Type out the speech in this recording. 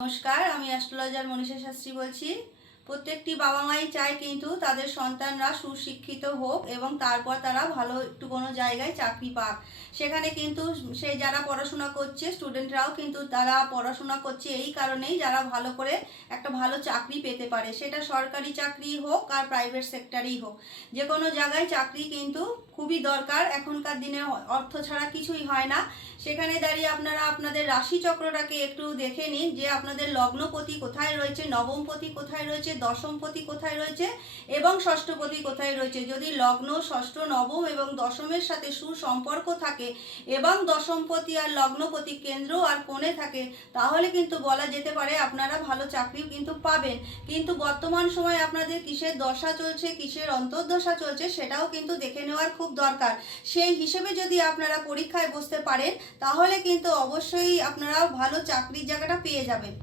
নমস্কার, আমি অ্যাস্ট্রোলজার মনীষা শাস্ত্রী বলছি। প্রত্যেকটি বাবা মাই চায় কিন্তু তাদের সন্তানরা সুশিক্ষিত হোক এবং তারপর তারা ভালো একটু কোনো জায়গায় চাকরি পাক। সেখানে কিন্তু সেই যারা পড়াশোনা করছে স্টুডেন্টরাও কিন্তু তারা পড়াশোনা করছে এই কারণেই যারা ভালো করে একটা ভালো চাকরি পেতে পারে, সেটা সরকারি চাকরি হোক আর প্রাইভেট সেক্টরেই হোক। যে কোনো জায়গায় চাকরি কিন্তু খুবই দরকার। এখনকার দিনে অর্থ ছাড়া কিছুই হয় না। সেখানে দাঁড়িয়ে আপনারা আপনাদের রাশিচক্রটাকে একটু দেখে নিন যে আপনাদের লগ্নপতি কোথায় রয়েছে, নবমপতি কোথায় রয়েছে, দশমপতি কোথায় রয়েছে এবং ষষ্ঠপতি কোথায় রয়েছে। যদি লগ্ন, ষষ্ঠ, নবম এবং দশমের সাথে সুসম্পর্ক থাকে এবং দশমপতি আর লগ্নপতি কেন্দ্র আর কোণে থাকে, তাহলে কিন্তু বলা যেতে পারে আপনারা ভালো চাকরি কিন্তু পাবেন। কিন্তু বর্তমান সময়ে আপনাদের কিসের দশা চলছে, কিসের অন্তর্দশা চলছে, সেটাও কিন্তু দেখে নেওয়ার খুব দরকার। সেই হিসেবে যদি আপনারা পরীক্ষায় বসতে পারেন তাহলে কিন্তু অবশ্যই আপনারা ভালো চাকরির জায়গাটা পেয়ে যাবেন।